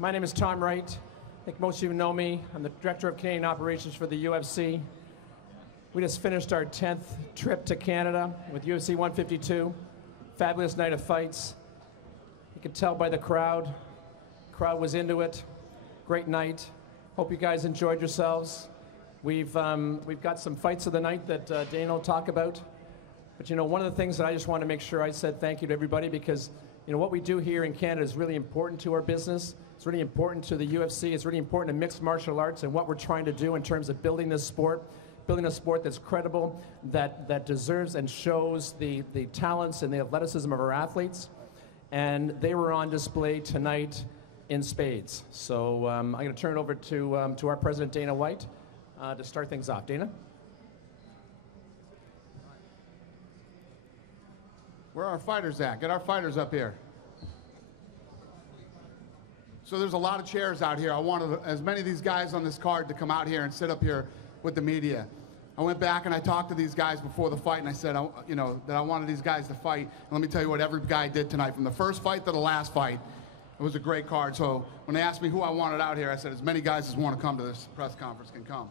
My name is Tom Wright. I think most of you know me. I'm the Director of Canadian Operations for the UFC. We just finished our 10th trip to Canada with UFC 152. Fabulous night of fights. You could tell by the crowd. The crowd was into it. Great night. Hope you guys enjoyed yourselves. We've got some fights of the night that Dana will talk about. But you know, one of the things that I just want to make sure I said thank you to everybody, because you know what we do here in Canada is really important to our business. It's really important to the UFC. It's really important to mixed martial arts and what we're trying to do in terms of building this sport. Building a sport that's credible, that deserves and shows the talents and the athleticism of our athletes. And they were on display tonight in spades. So I'm going to turn it over to our president, Dana White, to start things off. Dana? Where are our fighters at? Get our fighters up here. So there's a lot of chairs out here. I wanted as many of these guys on this card to come out here and sit up here with the media. I went back and I talked to these guys before the fight, and I said, you know, that I wanted these guys to fight. And let me tell you what every guy did tonight, from the first fight to the last fight. It was a great card. So when they asked me who I wanted out here, I said, as many guys as want to come to this press conference can come.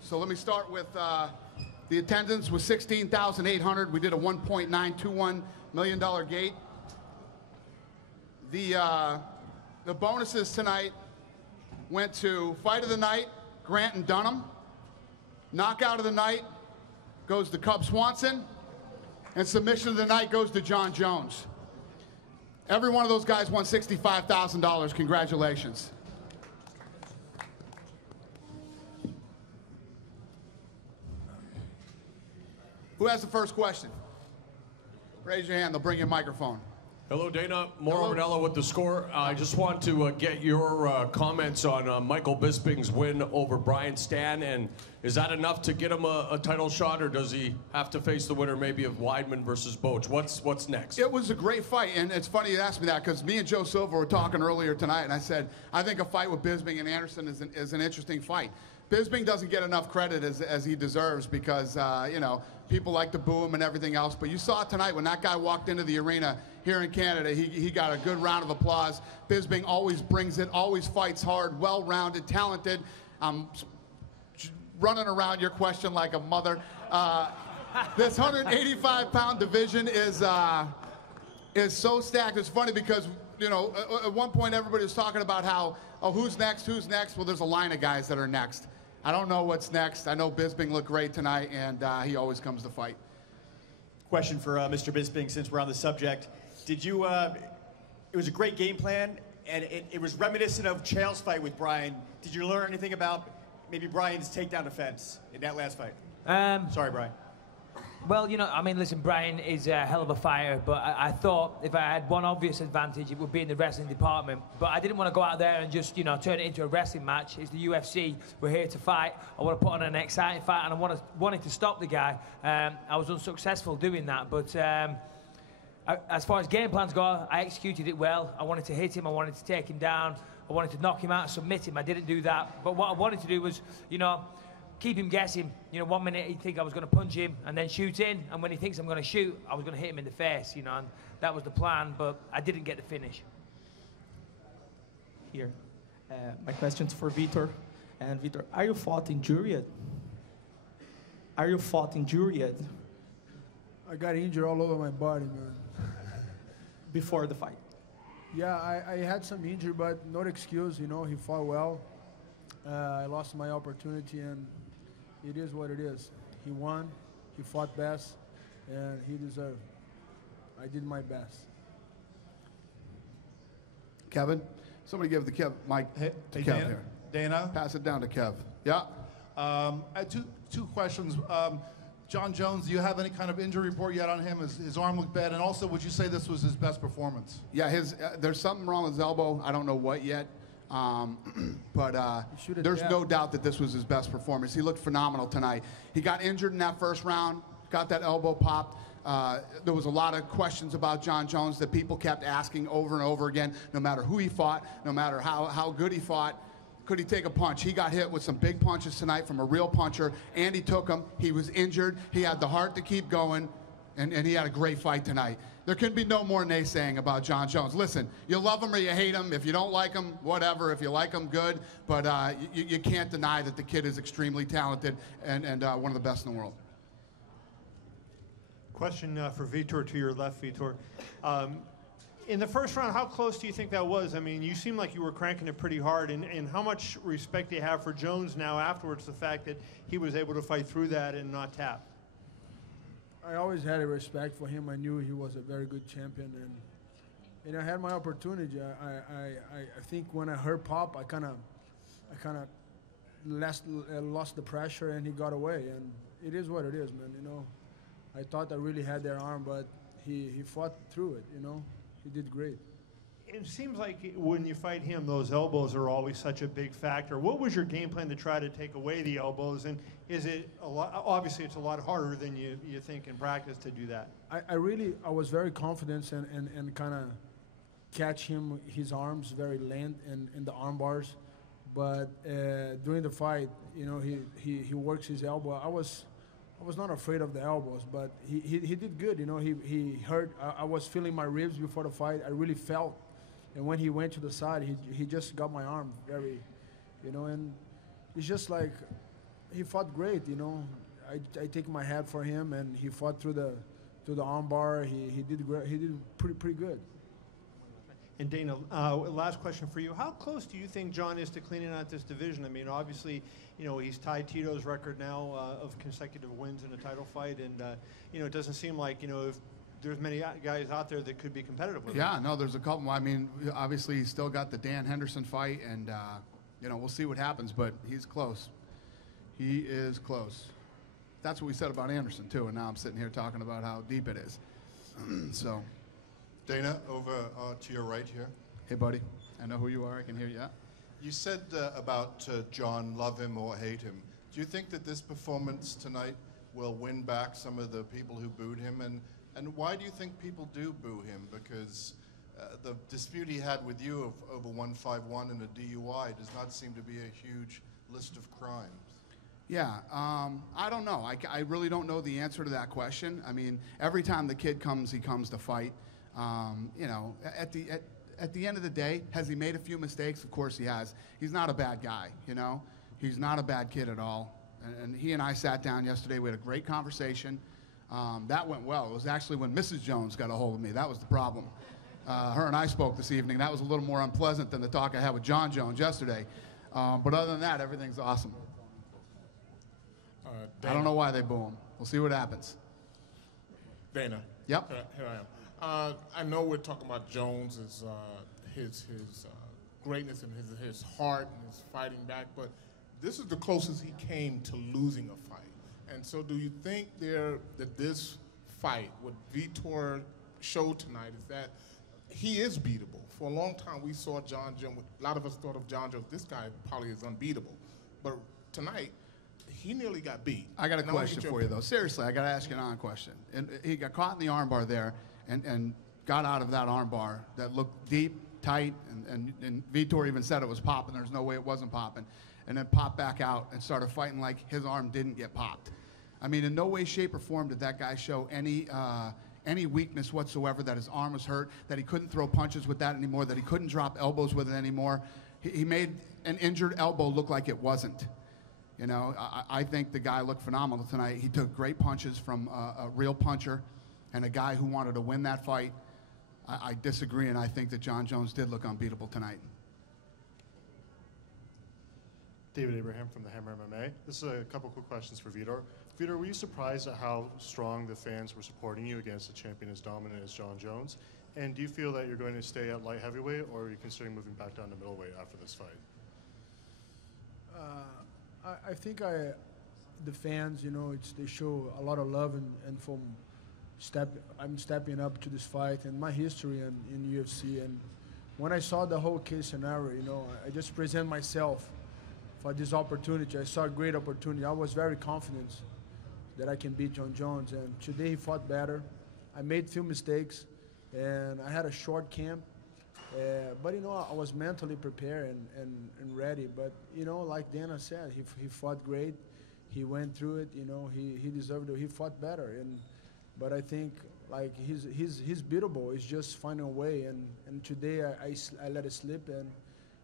So let me start with the attendance was 16,800. We did a $1.921 million gate. The bonuses tonight went to Fight of the Night, Grant and Dunham. Knockout of the night goes to Cub Swanson, and submission of the night goes to John Jones. Every one of those guys won $65,000. Congratulations. Who has the first question? Raise your hand. They'll bring you a microphone. Hello, Dana. Mauro Ranallo with The Score. I just want to get your comments on Michael Bisping's win over Brian Stann, and is that enough to get him a title shot, or does he have to face the winner maybe of Weidman versus Boach? What's next? It was a great fight, and it's funny you asked me that, because me and Joe Silva were talking earlier tonight, and I said, I think a fight with Bisping and Anderson is an interesting fight. Bisping doesn't get enough credit as he deserves, because, you know, people like to boo him and everything else. But you saw tonight when that guy walked into the arena here in Canada, he got a good round of applause. Bisping always brings it, always fights hard, well-rounded, talented. Running around your question like a mother. This 185-pound division is so stacked. It's funny because, you know, at one point everybody was talking about how, oh, who's next, who's next? Well, there's a line of guys that are next. I don't know what's next. I know Bisping looked great tonight, and he always comes to fight. Question for Mr. Bisping, since we're on the subject. Did you, it was a great game plan, and it was reminiscent of Chael's fight with Brian. Did you learn anything about maybe Brian's takedown defense in that last fight? Sorry, Brian. Well, you know, I mean, listen, Brian is a hell of a fighter, but I thought if I had one obvious advantage, it would be in the wrestling department. But I didn't want to go out there and just, you know, turn it into a wrestling match. It's the UFC. We're here to fight. I want to put on an exciting fight, and I wanted to stop the guy. I was unsuccessful doing that, but as far as game plans go, I executed it well. I wanted to hit him. I wanted to take him down. I wanted to knock him out and submit him. I didn't do that. But what I wanted to do was, you know, keep him guessing. You know, 1 minute he'd think I was going to punch him and then shoot in, and when he thinks I'm going to shoot, I was going to hit him in the face, you know, and that was the plan, but I didn't get the finish. Here. My question's for Vitor. And Vitor, are you fought injured yet? Are you fought injured yet? I got injured all over my body, man. Before the fight? Yeah, I had some injury, but not excuse, you know, he fought well. I lost my opportunity, and it is what it is. He won, he fought best, and he deserved. I did my best. Kevin, somebody give the mic to Kev Dana, here. Dana? Pass it down to Kev. Yeah. I had two questions. John Jones, do you have any kind of injury report yet on him? His arm looked bad, and also, would you say this was his best performance? Yeah, there's something wrong with his elbow. I don't know what yet. But there's no doubt that this was his best performance. He looked phenomenal tonight. He got injured in that first round, got that elbow popped. There was a lot of questions about John Jones that people kept asking over and over again, no matter who he fought, no matter how good he fought. Could he take a punch? He got hit with some big punches tonight from a real puncher, and he took them. He was injured. He had the heart to keep going, and he had a great fight tonight. There can be no more naysaying about John Jones. Listen, you love him or you hate him. If you don't like him, whatever. If you like him, good. But you can't deny that the kid is extremely talented and one of the best in the world. Question for Vitor, to your left, Vitor. In the first round, how close do you think that was? I mean, you seem like you were cranking it pretty hard. And how much respect do you have for Jones now afterwards, the fact that he was able to fight through that and not tap? I always had a respect for him. I knew he was a very good champion, and I had my opportunity. I think when I heard pop, I kind of lost the pressure, and he got away. And it is what it is, man. You know, I thought I really had their arm, but he fought through it. You know, he did great. It seems like when you fight him, those elbows are always such a big factor. What was your game plan to try to take away the elbows? And is it a lot? Obviously, it's a lot harder than you think in practice to do that. I was very confident and kind of catch his arms very land and the arm bars. But during the fight, you know, he works his elbow. I was not afraid of the elbows, but he did good. You know, he hurt. I was feeling my ribs before the fight. I really felt. And when he went to the side, he just got my arm very, you know, and it's just like he fought great, you know. I take my hat for him, and he fought through the arm bar. He did great. He did pretty good. And Dana, last question for you. How close do you think John is to cleaning out this division? I mean, obviously, you know, he's tied Tito's record now of consecutive wins in a title fight, and you know, it doesn't seem like, you know, if there's many guys out there that could be competitive with him. Yeah, no, there's a couple. I mean, obviously, he's still got the Dan Henderson fight, and, you know, we'll see what happens, but he's close. He is close. That's what we said about Anderson, too, and now I'm sitting here talking about how deep it is. So. Dana, over to your right here. Hey, buddy. I know who you are. I can hear you. You said about John, love him or hate him. Do you think that this performance tonight will win back some of the people who booed him? And why do you think people do boo him? Because the dispute he had with you of over 151 and a DUI does not seem to be a huge list of crimes. Yeah, I don't know. I really don't know the answer to that question. I mean, every time the kid comes, he comes to fight. You know, at the end of the day, has he made a few mistakes? Of course he has. He's not a bad guy, you know. He's not a bad kid at all. And he and I sat down yesterday. We had a great conversation. That went well. It was actually when Mrs. Jones got a hold of me. That was the problem. Her and I spoke this evening. That was a little more unpleasant than the talk I had with John Jones yesterday. But other than that, everything's awesome. I don't know why they boo him. We'll see what happens. Dana. Yep. Here I am. I know we're talking about Jones, his greatness and his heart and his fighting back, but this is the closest he came to losing a fight. And so do you think that this fight, what Vitor showed tonight, is that he is beatable? For a long time, we saw John Jones, a lot of us thought of John Jones, this guy probably is unbeatable. But tonight, he nearly got beat. I got a question for you, though. Seriously, I got to ask you an on question. And he got caught in the armbar there and got out of that armbar that looked deep, tight, and Vitor even said it was popping. There's no way it wasn't popping. And then popped back out and started fighting like his arm didn't get popped. I mean, in no way, shape, or form did that guy show any weakness whatsoever, that his arm was hurt, that he couldn't throw punches with that anymore, that he couldn't drop elbows with it anymore. He made an injured elbow look like it wasn't. You know, I think the guy looked phenomenal tonight. He took great punches from a real puncher and a guy who wanted to win that fight. I disagree, and I think that John Jones did look unbeatable tonight. David Abraham from the Hammer MMA. This is a couple quick questions for Vitor. Vitor, were you surprised at how strong the fans were supporting you against a champion as dominant as John Jones? And do you feel that you're going to stay at light heavyweight, or are you considering moving back down to middleweight after this fight? I think the fans, you know, they show a lot of love, and I'm stepping up to this fight and my history in UFC. And when I saw the whole case scenario, you know, I just present myself for this opportunity. I saw a great opportunity. I was very confident that I can beat John Jones, and today he fought better. I made a few mistakes, and I had a short camp. But, you know, I was mentally prepared and ready. But, you know, like Dana said, he fought great. He went through it, you know, he deserved it. He fought better. But I think, Like he's beatable. It's just finding a way. And today I let it slip, and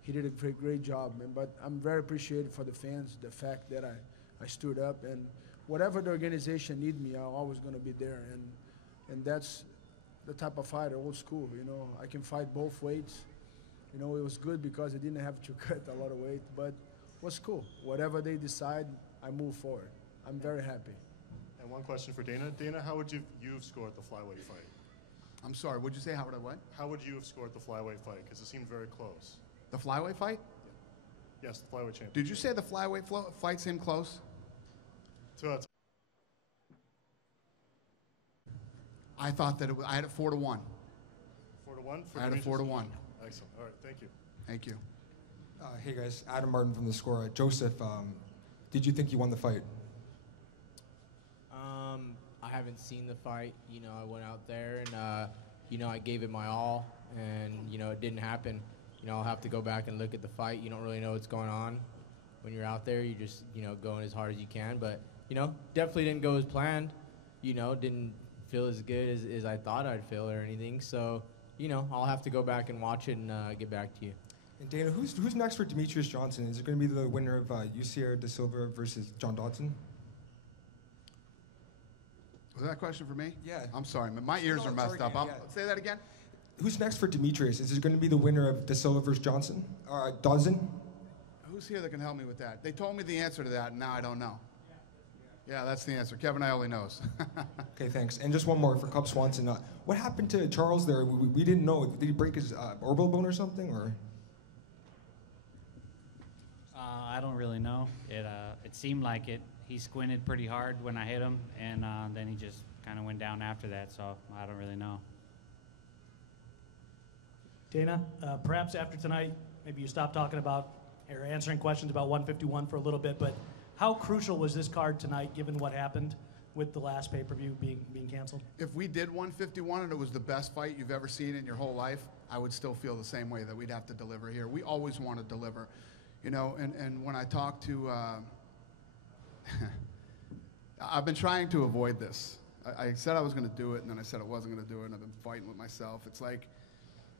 he did a great job. Man. But I'm very appreciative for the fans, the fact that I stood up, and whatever the organization need me, I'm always gonna be there. And that's the type of fighter, old school. You know, I can fight both weights. You know, it was good because I didn't have to cut a lot of weight, but it was cool. Whatever they decide, I move forward. I'm very happy. And one question for Dana. Dana, how would you have scored the flyweight fight? I'm sorry, would you say how would I what? How would you have scored the flyweight fight? Because it seemed very close. The flyweight fight? Yes, the flyweight champion. Did you say the flyweight fight seemed close? So I thought that I had it 4-1. 4-1? I had it 4-1. Excellent. All right, thank you. Thank you. Hey guys, Adam Martin from The Score. Joseph, did you think you won the fight? I haven't seen the fight. You know, I went out there and, you know, I gave it my all, and, you know, it didn't happen. You know, I'll have to go back and look at the fight. You don't really know what's going on when you're out there. You just, you know, going as hard as you can. But, you know, definitely didn't go as planned. You know, didn't feel as good as I thought I'd feel or anything. So, you know, I'll have to go back and watch it and get back to you. And Dana, who's next for Demetrius Johnson? Is it going to be the winner of Usyk Da Silva versus John Dodson? Was that a question for me? Yeah. I'm sorry, man. My ears are messed up. Say that again. Who's next for Demetrius? Is it going to be the winner of Da Silva versus Dodson? Who's here that can help me with that? They told me the answer to that, and now I don't know. Yeah, that's the answer. Kevin Iole knows. Okay, thanks. And just one more for Cub Swanson. What happened to Charles there? We didn't know. Did he break his orbital bone or something, or? I don't really know. It seemed like it. He squinted pretty hard when I hit him, and then he just kind of went down after that, so I don't really know. Dana, perhaps after tonight, maybe you stop talking about or answering questions about 151 for a little bit, but how crucial was this card tonight given what happened with the last pay-per-view being canceled? If we did 151 and it was the best fight you've ever seen in your whole life, I would still feel the same way that we'd have to deliver here. We always want to deliver. You know, and when I talk to, I've been trying to avoid this. I said I was going to do it, and then I said I wasn't going to do it, and I've been fighting with myself. It's like,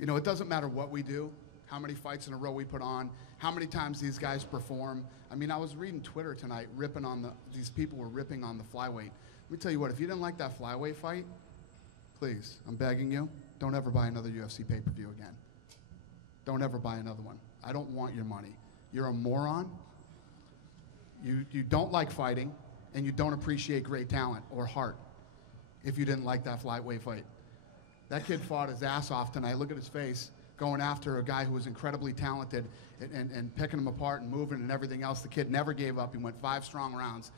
you know, it doesn't matter what we do, how many fights in a row we put on, how many times these guys perform. I mean, I was reading Twitter tonight, these people were ripping on the flyweight. Let me tell you what, if you didn't like that flyweight fight, please, I'm begging you, don't ever buy another UFC pay-per-view again. Don't ever buy another one. I don't want your money. You're a moron. You don't like fighting, and you don't appreciate great talent or heart if you didn't like that flyweight fight. That kid fought his ass off tonight. Look at his face, going after a guy who was incredibly talented and picking him apart and moving and everything else. The kid never gave up. He went 5 strong rounds.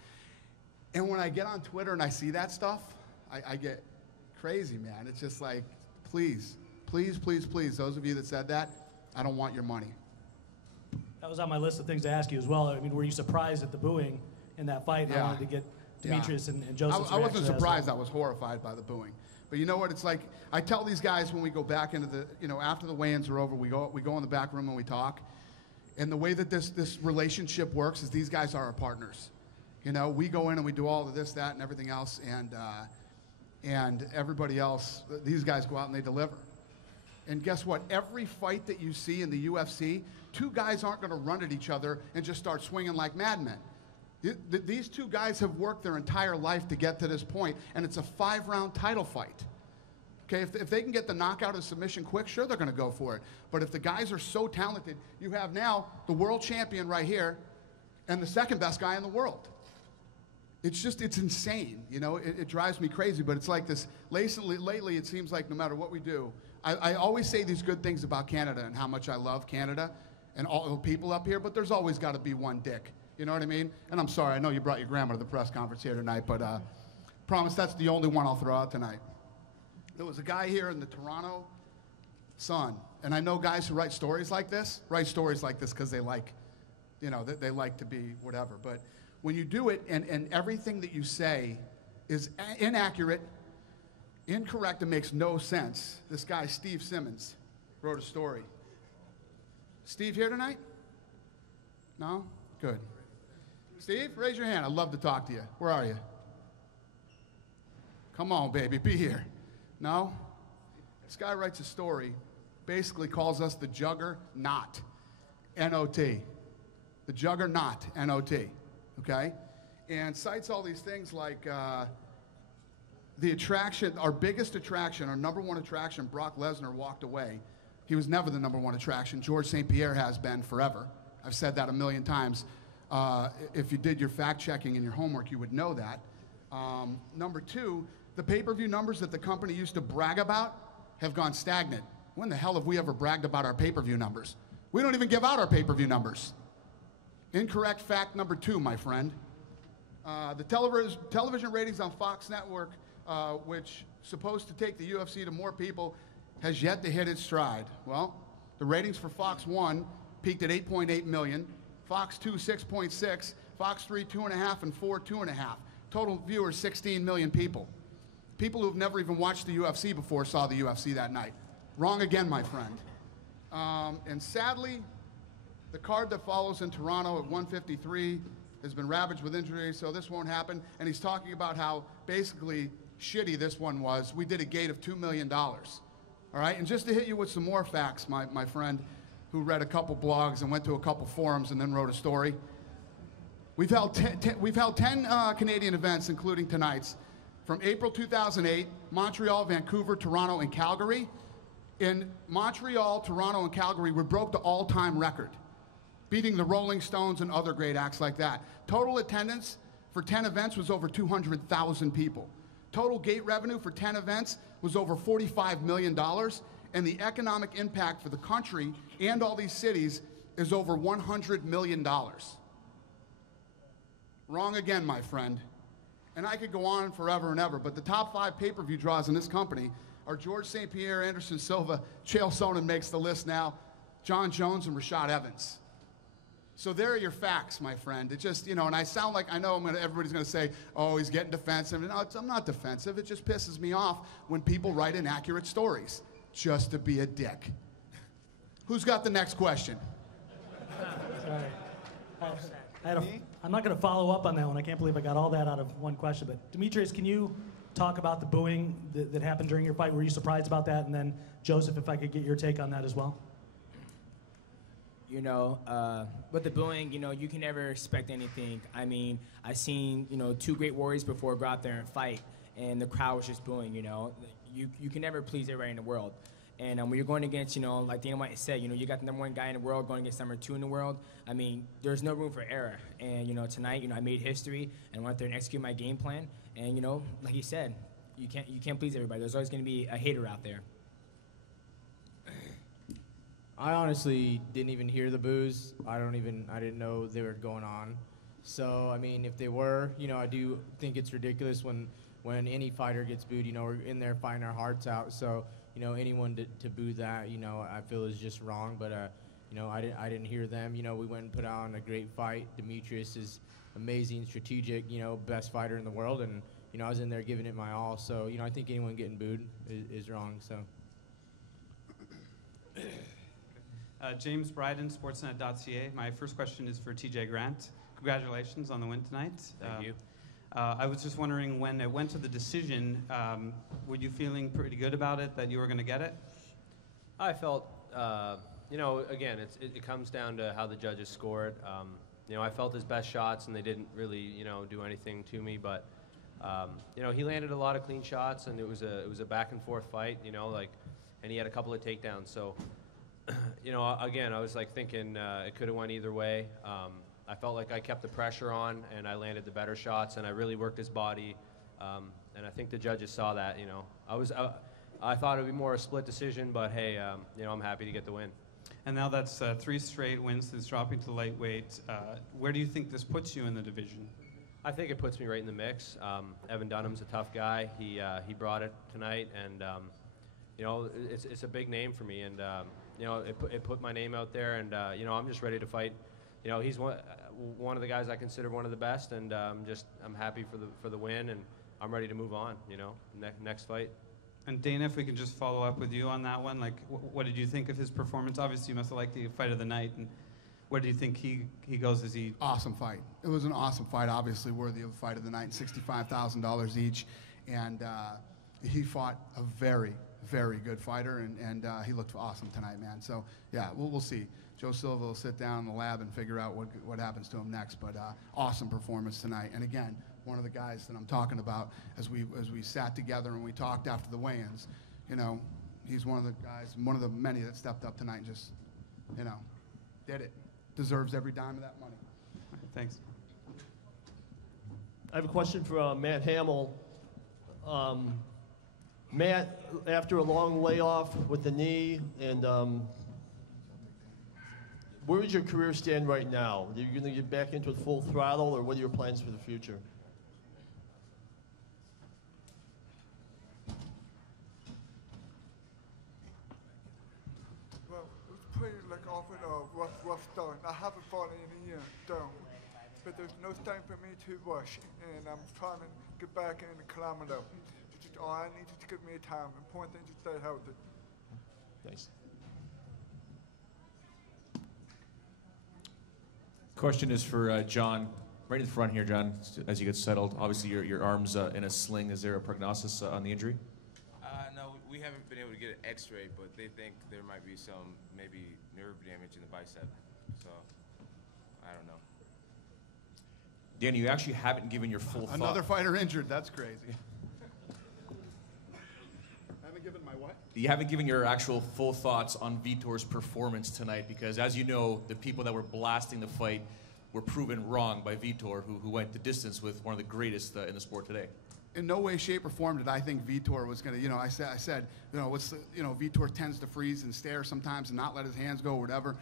And when I get on Twitter and I see that stuff, I get crazy, man. It's just like, please, please, please, please, those of you that said that, I don't want your money. That was on my list of things to ask you as well. I mean, were you surprised at the booing in that fight? Yeah. I wanted to get Demetrius and Joseph's I wasn't reaction to that. surprised. I was horrified by the booing. But you know what? It's like, I tell these guys when we go back into the, you know, after the weigh-ins are over, we go in the back room and we talk. And the way that this relationship works is these guys are our partners. You know, we go in and we do all of this, that, and everything else, and everybody else, these guys go out and they deliver. And guess what? Every fight that you see in the UFC, 2 guys aren't going to run at each other and just start swinging like madmen. These 2 guys have worked their entire life to get to this point, and it's a 5-round title fight. Okay, if they can get the knockout or submission quick, sure, they're going to go for it. But if the guys are so talented, you have now the world champion right here and the second best guy in the world. It's insane. You know, it drives me crazy, but it's like this. Lately, it seems like no matter what we do, I always say these good things about Canada and how much I love Canada and all the people up here, but there's always got to be one dick. You know what I mean? And I'm sorry, I know you brought your grandma to the press conference here tonight, but promise that's the only one I'll throw out tonight. There was a guy here in the Toronto Sun, and I know guys who write stories like this because they like, you know, they like to be whatever. But when you do it and everything that you say is inaccurate, incorrect, and makes no sense, this guy, Steve Simmons, wrote a story. Steve here tonight? No? Good. Steve, raise your hand. I'd love to talk to you. Where are you? Come on, baby, be here. No? This guy writes a story, basically calls us the juggernaut, N-O-T. The juggernaut, N-O-T, okay? And cites all these things like the attraction, our biggest attraction, our number one attraction, Brock Lesnar walked away. He was never the number one attraction. George St. Pierre has been forever. I've said that a million times. If you did your fact checking and your homework, you would know that. Number two, the pay-per-view numbers that the company used to brag about have gone stagnant. When the hell have we ever bragged about our pay-per-view numbers? We don't even give out our pay-per-view numbers. Incorrect fact number two, my friend. The television ratings on Fox Network, which supposed to take the UFC to more people, has yet to hit its stride. Well, the ratings for Fox 1 peaked at 8.8 million, Fox 2, 6.6, Fox 3, 2.5, and 4, 2.5. Total viewers, 16 million people. People who've never even watched the UFC before saw the UFC that night. Wrong again, my friend. And sadly, the card that follows in Toronto at 153 has been ravaged with injuries, so this won't happen. And he's talking about how basically shitty this one was. We did a gate of $2 million. All right, and just to hit you with some more facts, my friend, who read a couple blogs and went to a couple forums and then wrote a story. We've held 10 Canadian events, including tonight's, from April 2008, Montreal, Vancouver, Toronto, and Calgary. In Montreal, Toronto, and Calgary, we broke the all-time record, beating the Rolling Stones and other great acts like that. Total attendance for 10 events was over 200,000 people. Total gate revenue for 10 events was over $45 million, and the economic impact for the country and all these cities is over $100 million. Wrong again, my friend. And I could go on forever and ever, but the top 5 pay-per-view draws in this company are George St. Pierre, Anderson Silva, Chael Sonnen makes the list now, John Jones, and Rashad Evans. So there are your facts, my friend. It just, you know, and I sound like, I know everybody's going to say, oh, he's getting defensive. No, I'm not defensive. It just pisses me off when people write inaccurate stories just to be a dick. Who's got the next question? I'm not going to follow up on that one. I can't believe I got all that out of one question. But Demetrius, can you talk about the booing that happened during your fight? Were you surprised about that? And then, Joseph, if I could get your take on that as well. You know, with the booing, you know, you can never expect anything. I mean, I seen, you know, 2 great warriors before go out there and fight, and the crowd was just booing, you know. You can never please everybody in the world. And when you're going against, you know, like Dana White said, you know, you got the number 1 guy in the world going against number 2 in the world. I mean, there's no room for error. And, you know, tonight, you know, I made history and went there and executed my game plan. And, you know, like he said, you can't please everybody. There's always going to be a hater out there. I honestly didn't even hear the boos. I didn't know they were going on. So, I mean, if they were, you know, I do think it's ridiculous when any fighter gets booed. You know, we're in there fighting our hearts out. So, you know, anyone to boo that, you know, I feel is just wrong. But, you know, I didn't hear them. You know, we went and put on a great fight. Demetrius is amazing, strategic, you know, best fighter in the world. And, you know, I was in there giving it my all. So, you know, I think anyone getting booed is wrong. So. James Bryden, Sportsnet.ca. My first question is for TJ Grant. Congratulations on the win tonight. Thank you. I was just wondering, when it went to the decision, were you feeling pretty good about it, that you were going to get it? I felt, you know, again, it comes down to how the judges scored. You know, I felt his best shots, and they didn't really, you know, do anything to me. But, you know, he landed a lot of clean shots, and it was a back and forth fight. You know, like, and he had a couple of takedowns. So, you know, again, I was like thinking it could have went either way. I felt like I kept the pressure on, and I landed the better shots, and I really worked his body. And I think the judges saw that. You know, I thought it would be more a split decision, but hey, you know, I'm happy to get the win. And now that's 3 straight wins since dropping to lightweight. Where do you think this puts you in the division? I think it puts me right in the mix. Evan Dunham's a tough guy. He brought it tonight, and you know, it's a big name for me, and you know, it put my name out there, and you know, I'm just ready to fight. You know, he's one of the guys I consider one of the best, and I'm happy for the win, and I'm ready to move on. You know, next fight. And Dana, if we can just follow up with you on that one, like, what did you think of his performance? Obviously, you must have liked the fight of the night, and where do you think he goes as he? Awesome fight. It was an awesome fight, obviously worthy of the fight of the night, $65,000 each, and he fought a very, very good fighter, and he looked awesome tonight, man. So, yeah, we'll see. Joe Silva will sit down in the lab and figure out what happens to him next, but awesome performance tonight. And again, one of the guys that I'm talking about as we sat together and we talked after the weigh-ins, you know, he's one of the guys, one of the many that stepped up tonight and just, you know, did it. Deserves every dime of that money. Thanks. I have a question for Matt Hamill. Matt, after a long layoff with the knee, and where does your career stand right now? Are you going to get back into it full throttle, or what are your plans for the future? Well, it's pretty like off and rough start. I haven't fought in a year, down. But there's no time for me to rush, and I'm trying to get back in the kilometer. All I need is to give me time. Important thing is to stay healthy. Thanks. Question is for John. Right in the front here, John, as you get settled. Obviously, your arm's in a sling. Is there a prognosis on the injury? No, we haven't been able to get an x-ray, but they think there might be some maybe nerve damage in the bicep. So, I don't know. Danny, you actually haven't given your full thought. Another fighter injured. That's crazy. Haven't given my what? You haven't given your actual full thoughts on Vitor's performance tonight because, as you know, the people that were blasting the fight were proven wrong by Vitor, who went the distance with one of the greatest in the sport today. In no way, shape, or form did I think Vitor was going to, you know, I said, you know, Vitor tends to freeze and stare sometimes and not let his hands go or whatever.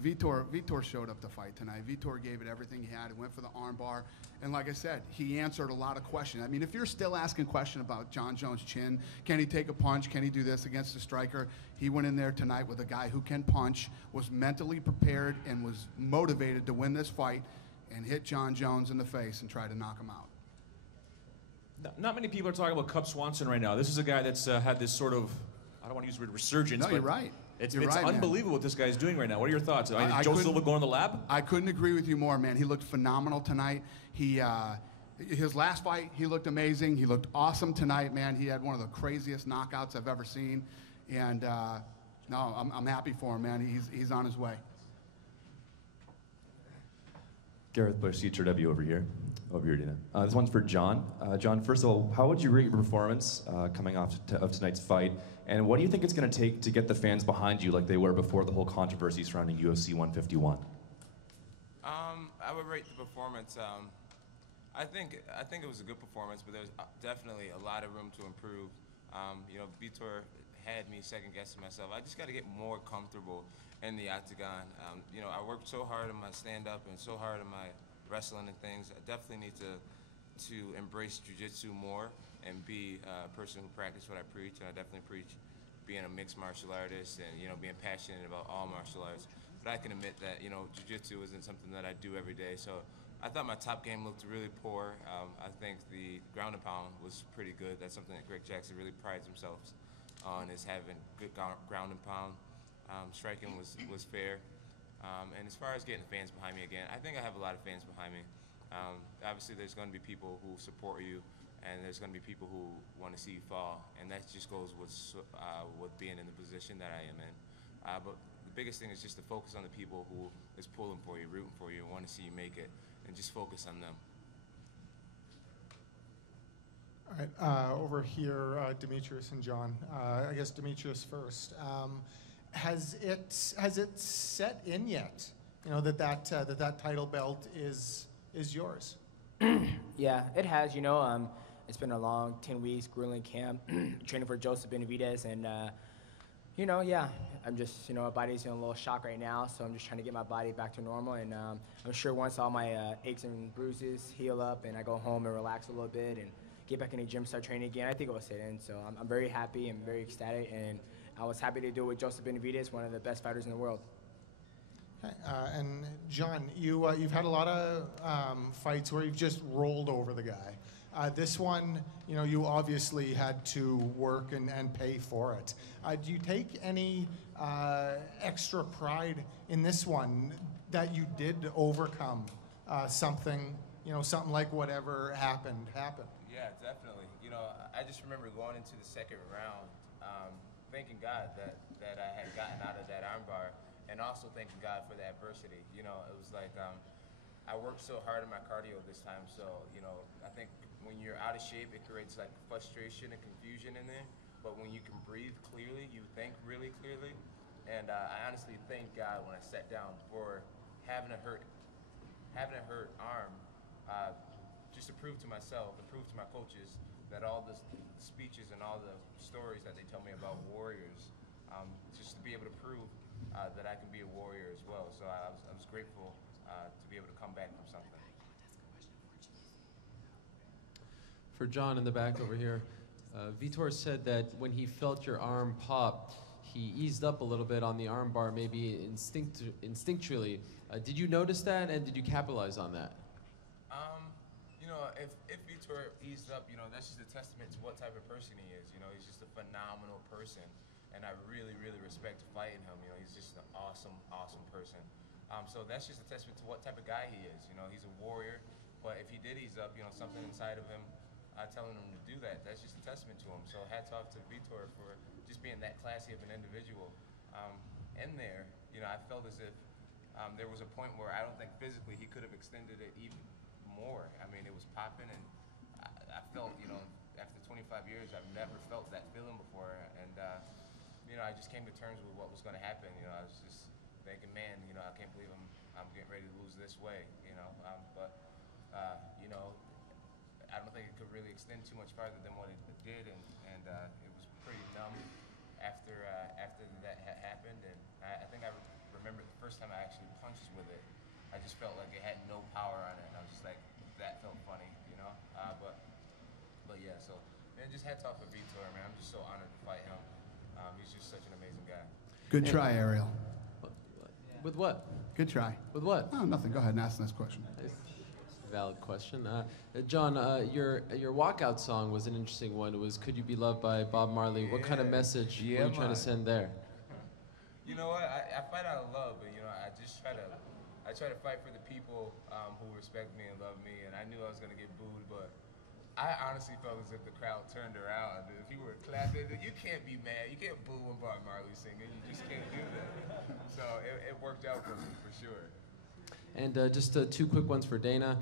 Vitor showed up to fight tonight. Vitor gave it everything he had. He went for the arm bar. And like I said, he answered a lot of questions. I mean, if you're still asking questions about John Jones' chin, can he take a punch? Can he do this against a striker? He went in there tonight with a guy who can punch, was mentally prepared, and was motivated to win this fight and hit John Jones in the face and try to knock him out. Not many people are talking about Cub Swanson right now. This is a guy that's had this sort of, I don't want to use the word resurgence. No, you're right. It's right, unbelievable man. what this guy's doing right now. What are your thoughts? Joe Silva going to the lab? I couldn't agree with you more, man. He looked phenomenal tonight. His last fight, he looked amazing. He looked awesome tonight, man. He had one of the craziest knockouts I've ever seen. And no, I'm happy for him, man. He's on his way. Gareth Bush, CHRW over here, Dina. This one's for John. John, first of all, how would you rate your performance coming off of tonight's fight? And what do you think it's going to take to get the fans behind you like they were before the whole controversy surrounding UFC 151? I would rate the performance. I think it was a good performance, but there's definitely a lot of room to improve. You know, Vitor had me second guessing myself. I just got to get more comfortable in the octagon. You know, I worked so hard on my stand-up and so hard on my wrestling and things. I definitely need to embrace jiu-jitsu more and be a person who practices what I preach. And I definitely preach being a mixed martial artist and, you know, being passionate about all martial arts. But I can admit that, you know, jiu-jitsu isn't something that I do every day. So I thought my top game looked really poor. I think the ground and pound was pretty good. That's something that Greg Jackson really prides himself on, is having good ground and pound. Striking was fair. And as far as getting the fans behind me again, I think I have a lot of fans behind me. Obviously, there's going to be people who support you, and there's going to be people who want to see you fall, and that just goes with being in the position that I am in. But the biggest thing is just to focus on the people who is pulling for you, rooting for you, and want to see you make it, and just focus on them. All right, over here, Demetrius and John. I guess Demetrius first. Has it set in yet? You know that title belt is yours. Yeah, it has. You know, it's been a long 10 weeks, grueling camp, training for Joseph Benavidez, and you know, yeah, I'm just, you know, my body's in a little shock right now, so I'm just trying to get my body back to normal, and I'm sure once all my aches and bruises heal up and I go home and relax a little bit and get back in the gym, start training again, I think it will sit in. So I'm very happy and very ecstatic, and I was happy to do it with Joseph Benavidez, one of the best fighters in the world. Okay, and John, you've had a lot of fights where you've just rolled over the guy. This one, you know, you obviously had to work and pay for it. Do you take any extra pride in this one that you did overcome something, you know, something like whatever happened? Yeah, definitely. You I just remember going into the second round, thanking God that I had gotten out of that armbar, and also thanking God for the adversity. It was like I worked so hard in my cardio this time, so I think when you're out of shape, it creates like frustration and confusion in there. But when you can breathe clearly, you think really clearly. And I honestly thank God when I sat down for having a hurt arm, just to prove to myself and prove to my coaches that all the speeches and all the stories that they tell me about warriors, just to be able to prove that I can be a warrior as well. So I was grateful to be able to come back from something. For John in the back over here, Vitor said that when he felt your arm pop, he eased up a little bit on the arm bar, maybe instinctually. Did you notice that, and did you capitalize on that? If Vitor eased up, that's just a testament to what type of person he is. He's just a phenomenal person, and I really, really respect fighting him. He's just an awesome, awesome person. So that's just a testament to what type of guy he is. He's a warrior, but if he did ease up, something inside of him telling him to do that, that's just a testament to him. So hats off to Vitor for just being that classy of an individual. In there, I felt as if there was a point where I don't think physically he could have extended it even more. I mean, it was popping, and I felt, after 25 years, I've never felt that feeling before. And, I just came to terms with what was going to happen. I was just thinking, man, I can't believe I'm getting ready to lose this way, I don't think it could really extend too much farther than what it did, and it was pretty numb after that happened. And I think I remember the first time I actually punched with it, I just felt like it had no power on it, and I was just like, that felt funny, but yeah, so man, just hats off to Vitor, man. I'm just so honored to fight him. He's just such an amazing guy. Good try, Ariel. With what? Good try. With what? Oh, nothing. Go ahead and ask the next question. Valid question. John, your walkout song was an interesting one. It was "Could You Be Loved" by Bob Marley. What kind of message were you trying to send there? You know what? I fight out of love, but I try to fight for the people who respect me and love me. And I knew I was gonna get booed, but I honestly felt as if the crowd turned around. If you were clapping, you can't be mad. You can't boo when Bob Marley's singing. You just can't do that. So it worked out for me for sure. And just two quick ones for Dana.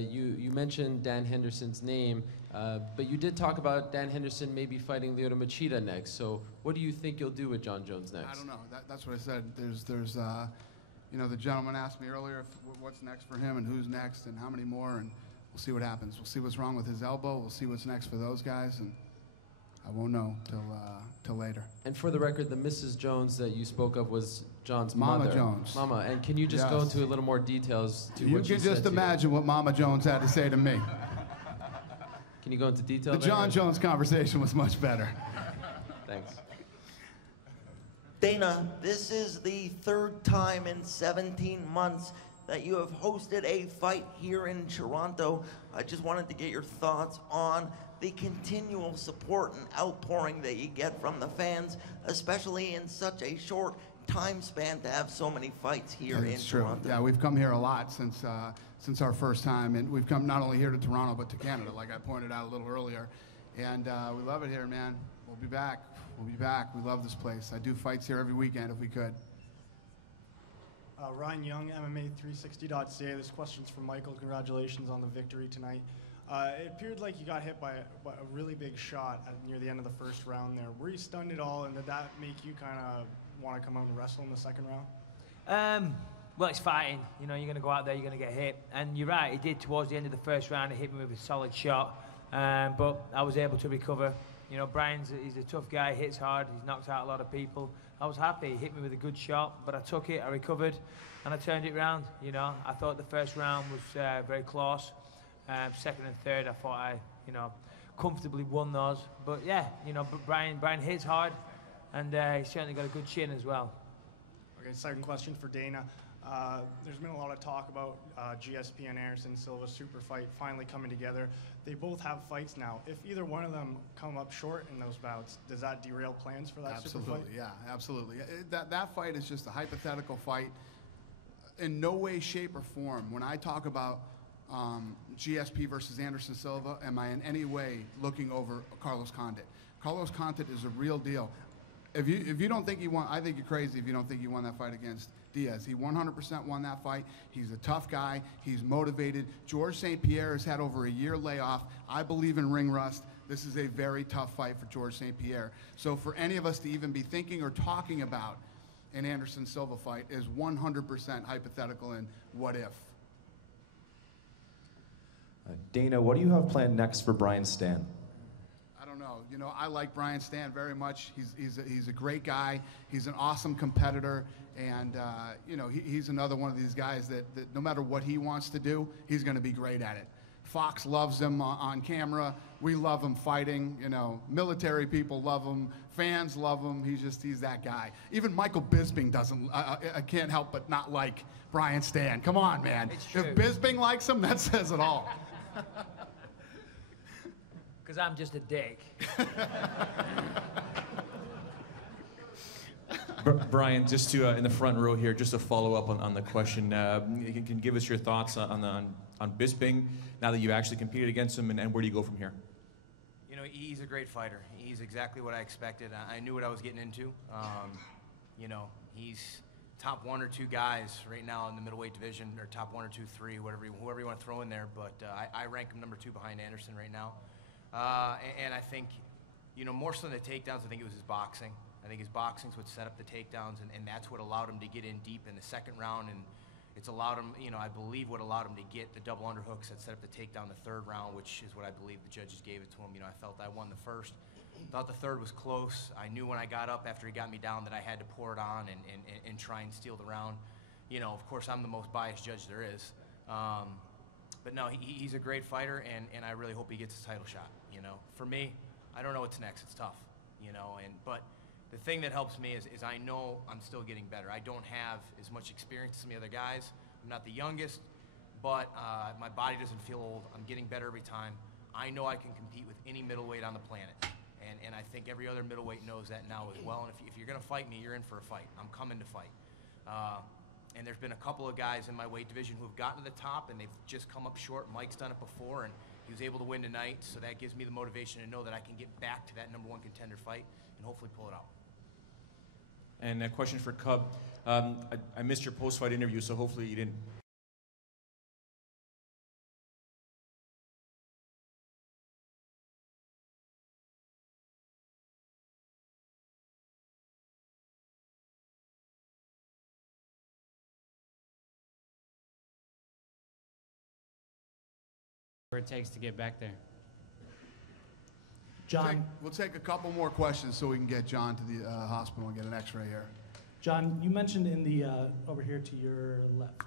You mentioned Dan Henderson's name, but you did talk about Dan Henderson maybe fighting Lyoto Machida next. So what do you think you'll do with John Jones next? I don't know. That's what I said. There's the gentleman asked me earlier what's next for him and who's next and how many more, and we'll see what happens. We'll see what's wrong with his elbow. We'll see what's next for those guys, and I won't know till later. And for the record, the Mrs. Jones that you spoke of was John's Mama mother. Jones. Mama. And can you just go into a little more details to You what she can said just to you? imagine what Mama Jones had to say to me. Can you go into detail? The there? John Jones conversation was much better. Thanks. Dana, this is the third time in 17 months that you have hosted a fight here in Toronto. I just wanted to get your thoughts on the continual support and outpouring that you get from the fans, especially in such a short time span to have so many fights here in Toronto. Yeah, we've come here a lot since our first time, and we've come not only here to Toronto but to Canada, like I pointed out a little earlier. And we love it here, man. We'll be back. We'll be back. We love this place. I do fights here every weekend if we could. Ryan Young, MMA360.ca. This question's from Michael. Congratulations on the victory tonight. It appeared like you got hit by a really big shot near the end of the first round there. Were you stunned at all, and did that make you kind of want to come out and wrestle in the second round? Well, it's fighting. You're going to go out there, you're going to get hit. And you're right, it did towards the end of the first round. It hit me with a solid shot, but I was able to recover. He's a tough guy, hits hard, he's knocked out a lot of people. I was happy, he hit me with a good shot, but I took it, I recovered, and I turned it round. I thought the first round was very close. Second and third, I thought I, comfortably won those. But yeah, but Brian hits hard, and he's certainly got a good chin as well. Okay, second question for Dana. There's been a lot of talk about GSP and Anderson Silva super fight finally coming together. They both have fights now. If either one of them come up short in those bouts, does that derail plans for that super fight? Absolutely, yeah, absolutely. That fight is just a hypothetical fight. In no way, shape, or form, when I talk about GSP versus Anderson Silva, am I in any way looking over Carlos Condit? Carlos Condit is a real deal. If you don't think he won, I think you're crazy if you don't think he won that fight against Diaz. He 100% won that fight. He's a tough guy. He's motivated. George St. Pierre has had over a year layoff. I believe in ring rust. This is a very tough fight for George St. Pierre. So for any of us to even be thinking or talking about an Anderson Silva fight is 100% hypothetical and what if. Dana, what do you have planned next for Brian Stan? I don't know. You know, I like Brian Stan very much. He's a great guy. He's an awesome competitor. And, you know, he's another one of these guys that no matter what he wants to do, he's going to be great at it. Fox loves him on camera. We love him fighting. You know, military people love him. Fans love him. He's that guy. Even Michael Bisping doesn't, I can't help but not like Brian Stan. Come on, man. If Bisping likes him, that says it all. Because I'm just a dick. Brian, just to in the front row here, just to follow up on the question, you can give us your thoughts on Bisping now that you've actually competed against him, and where do you go from here? You know, he's a great fighter. He's exactly what I expected. I knew what I was getting into. You know, he's top 1 or 2 guys right now in the middleweight division, or top 1 or 2, 3, whoever you want to throw in there. But I rank him number 2 behind Anderson right now. And I think, you know, more so than the takedowns, I think it was his boxing. I think his boxing's what set up the takedowns, and that's what allowed him to get in deep in the second round. And it's allowed him, you know, I believe what allowed him to get the double underhooks that set up the takedown the third round, which is what I believe the judges gave it to him. You know, I felt I won the first. Thought the third was close. I knew when I got up after he got me down that I had to pour it on and try and steal the round. You know, of course, I'm the most biased judge there is. But no, he's a great fighter, and I really hope he gets his title shot. You know, for me, I don't know what's next. It's tough, you know, but the thing that helps me is I know I'm still getting better. I don't have as much experience as some of the other guys. I'm not the youngest, but my body doesn't feel old. I'm getting better every time. I know I can compete with any middleweight on the planet. And I think every other middleweight knows that now as well. And if you're going to fight me, you're in for a fight. I'm coming to fight. And there's been a couple of guys in my weight division who have gotten to the top, and they've just come up short. Mike's done it before, and he was able to win tonight. So that gives me the motivation to know that I can get back to that #1 contender fight and hopefully pull it out. And a question for Cub. I missed your post-fight interview, so hopefully you didn't. Where it takes to get back there. John, We'll take a couple more questions so we can get John to the hospital and get an x-ray here. John, you mentioned in the, over here to your left,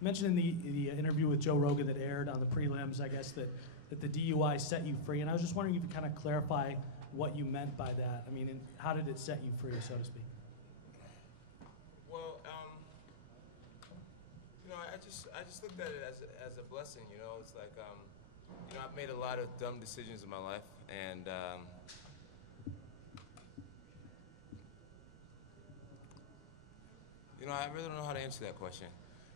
you mentioned in the interview with Joe Rogan that aired on the prelims, I guess, that the DUI set you free. And I was just wondering if you could kind of clarify what you meant by that. I mean, and how did it set you free, so to speak? Well, you know, I just looked at it as a blessing. You know, it's like, you know, I've made a lot of dumb decisions in my life, and you know, I really don't know how to answer that question.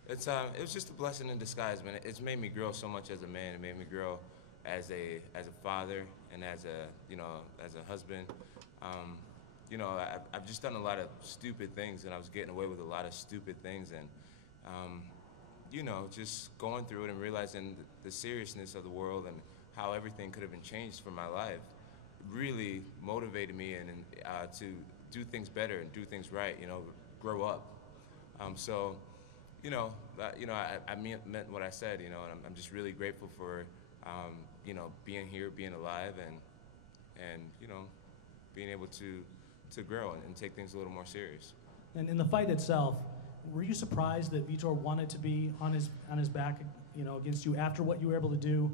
It was just a blessing in disguise, man. It's made me grow so much as a man. It made me grow as a father and as a husband. You know, I've just done a lot of stupid things, and I was getting away with a lot of stupid things, and you know, just going through it and realizing the seriousness of the world and how everything could have been changed for my life really motivated me and to do things better and do things right. You know, grow up. So, you know, I meant what I said. You know, and I'm just really grateful for, you know, being here, being alive, and you know, being able to grow and take things a little more serious. And in the fight itself, were you surprised that Vitor wanted to be on his back, you know, against you after what you were able to do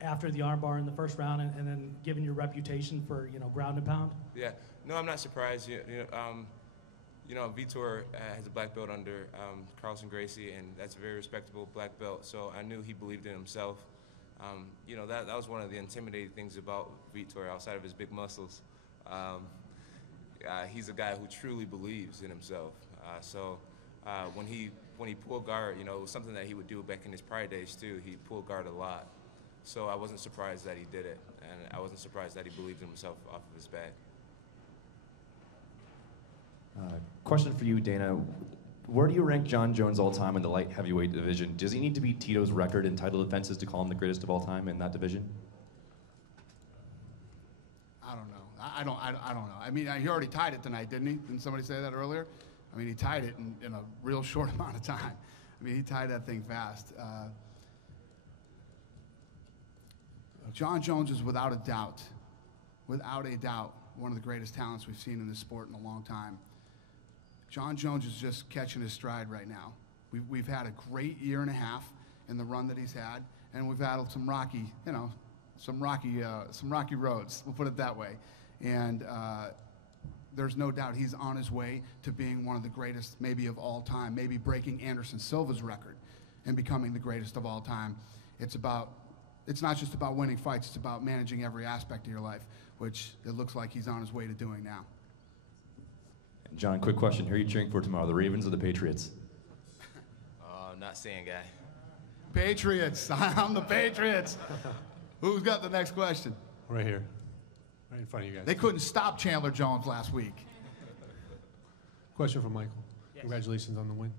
after the armbar in the first round, and then given your reputation for, you know, ground and pound? Yeah, no, I'm not surprised. You know, Vitor has a black belt under Carlson Gracie, and that's a very respectable black belt. So I knew he believed in himself. You know, that was one of the intimidating things about Vitor, outside of his big muscles. He's a guy who truly believes in himself. So when he when he pulled guard, it was something that he would do back in his prior days too. He pulled guard a lot. So I wasn't surprised that he did it, and I wasn't surprised that he believed in himself off of his bag. Question for you, Dana. Where do you rank John Jones all time in the light heavyweight division? Does he need to beat Tito's record in title defenses to call him the greatest of all time in that division? I don't know. I don't know. I mean, he already tied it tonight, didn't he? Didn't somebody say that earlier? I mean, he tied it in a real short amount of time. I mean, he tied that thing fast. John Jones is without a doubt, one of the greatest talents we've seen in this sport in a long time. John Jones is just catching his stride right now. We've had a great year and a half in the run that he's had, and we've had some rocky roads. We'll put it that way. And there's no doubt he's on his way to being one of the greatest, maybe of all time, maybe breaking Anderson Silva's record and becoming the greatest of all time. It's not just about winning fights, it's about managing every aspect of your life, which it looks like he's on his way to doing now. John, quick question. Who are you cheering for tomorrow, the Ravens or the Patriots? Not saying, guy. Patriots. I'm the Patriots. Who's got the next question? Right here. Right in front of you guys. They couldn't stop Chandler Jones last week. Question for Michael. Yes. Congratulations on the win.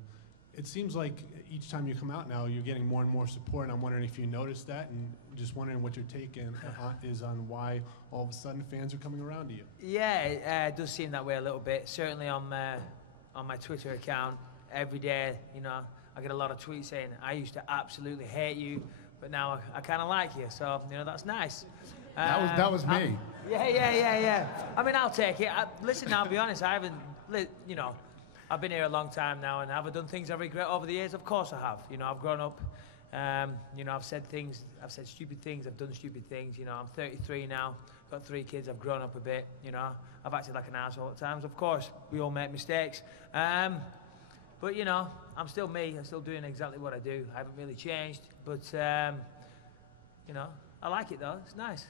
It seems like each time you come out now, you're getting more and more support, and I'm wondering if you noticed that, and just wondering what your take is on why all of a sudden fans are coming around to you. Yeah, it does seem that way a little bit. Certainly on my Twitter account, every day, I get a lot of tweets saying, I used to absolutely hate you, but now I kind of like you, so, that's nice. That was me. Yeah. I mean, I'll take it. Listen, I'll be honest, I haven't, I've been here a long time now, and have I done things I regret over the years? Of course I have. I've grown up. I've said stupid things. I've done stupid things. I'm 33 now. Got 3 kids. I've grown up a bit. I've acted like an asshole at times. Of course, we all make mistakes. But I'm still me. I'm still doing exactly what I do. I haven't really changed. But I like it though. It's nice.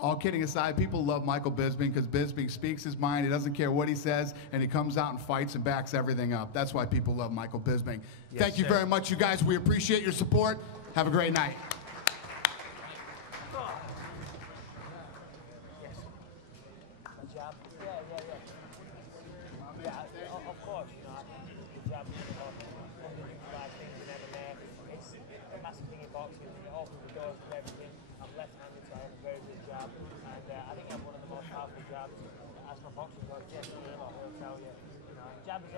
All kidding aside, people love Michael Bisping because Bisping speaks his mind. He doesn't care what he says, and he comes out and fights and backs everything up. That's why people love Michael Bisping. Yes, Thank you very much, you guys. We appreciate your support. Have a great night. Jab is